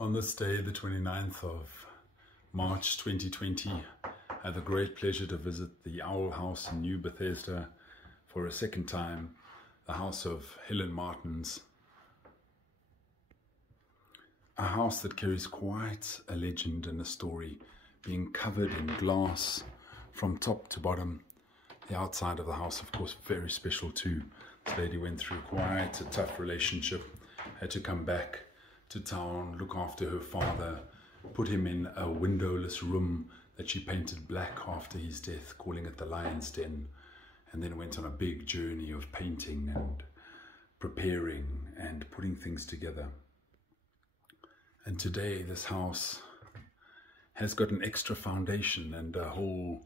On this day, the 29th of March 2020, I had the great pleasure to visit the Owl House in Nieu, Bethesda for a second time, the house of Helen Martins. A house that carries quite a legend and a story, being covered in glass from top to bottom. The outside of the house, of course, very special too. This lady went through quite a tough relationship, had to come back to town, look after her father, put him in a windowless room that she painted black after his death, calling it the Lion's Den, and then went on a big journey of painting and preparing and putting things together. And today this house has got an extra foundation and a whole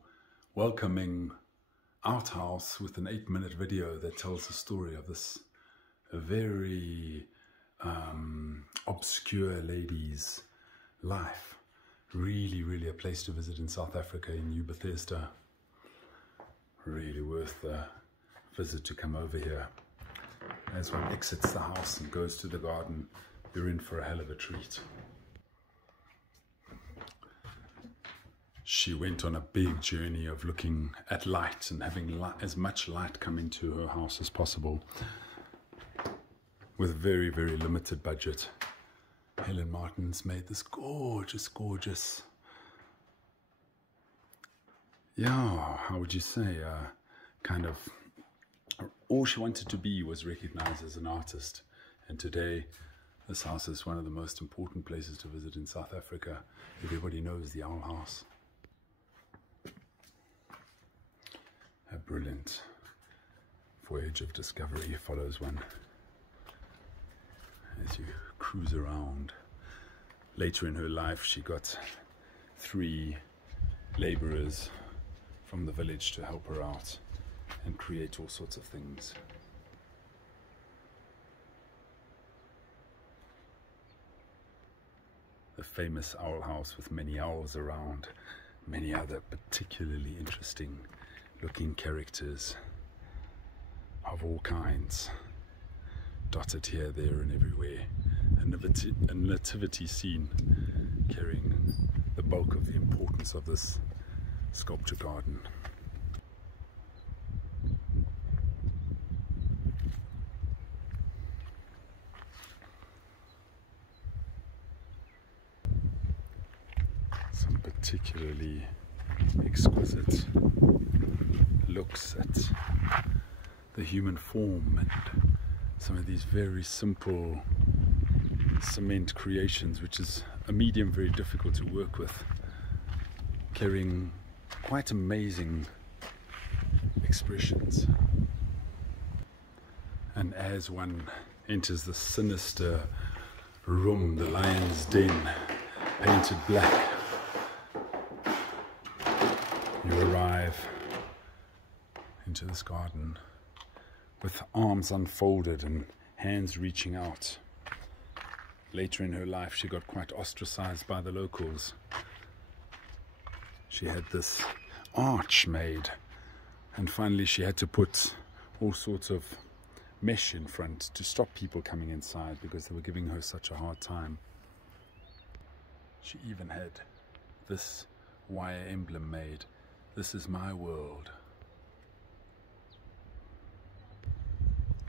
welcoming outhouse with an 8-minute video that tells the story of this very obscure lady's life. Really a place to visit in South Africa, in Nieu, Bethesda. Really worth the visit to come over here. As one exits the house and goes to the garden, you're in for a hell of a treat. She went on a big journey of looking at light and having as much light come into her house as possible. With very limited budget, Helen Martins made this gorgeous, yeah, how would you say, kind of, all she wanted to be was recognized as an artist. And today, this house is one of the most important places to visit in South Africa. Everybody knows the Owl House. A brilliant voyage of discovery follows one as you cruise around. Later in her life, she got 3 laborers from the village to help her out and create all sorts of things. The famous owl house with many owls around, many other particularly interesting looking characters of all kinds, dotted here, there and everywhere. A nativity scene carrying the bulk of the importance of this sculpture garden. Some particularly exquisite looks at the human form and some of these very simple cement creations, which is a medium very difficult to work with, carrying quite amazing expressions. And as one enters the sinister room, the Lion's Den, painted black, you arrive into this garden with arms unfolded and hands reaching out. Later in her life, she got quite ostracized by the locals. She had this arch made, and finally she had to put all sorts of mesh in front to stop people coming inside because they were giving her such a hard time. She even had this wire emblem made. This is my world.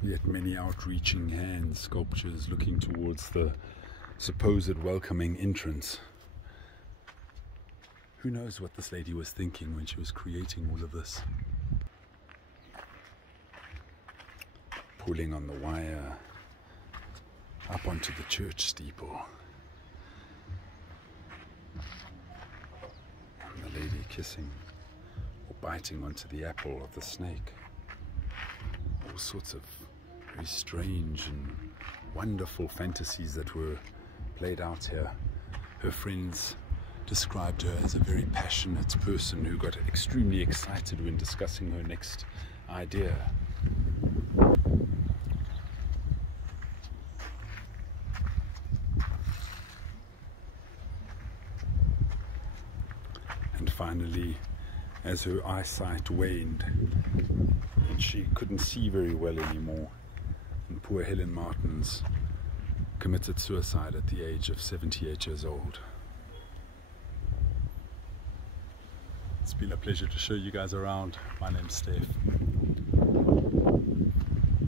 Yet many outreaching hands, sculptures looking towards the supposed welcoming entrance. Who knows what this lady was thinking when she was creating all of this? Pulling on the wire up onto the church steeple. And the lady kissing or biting onto the apple of the snake. All sorts of very strange and wonderful fantasies that were played out here. Her friends described her as a very passionate person who got extremely excited when discussing her next idea. And finally, as her eyesight waned and she couldn't see very well anymore, and poor Helen Martins committed suicide at the age of 78 years old. It's been a pleasure to show you guys around. My name's Stef.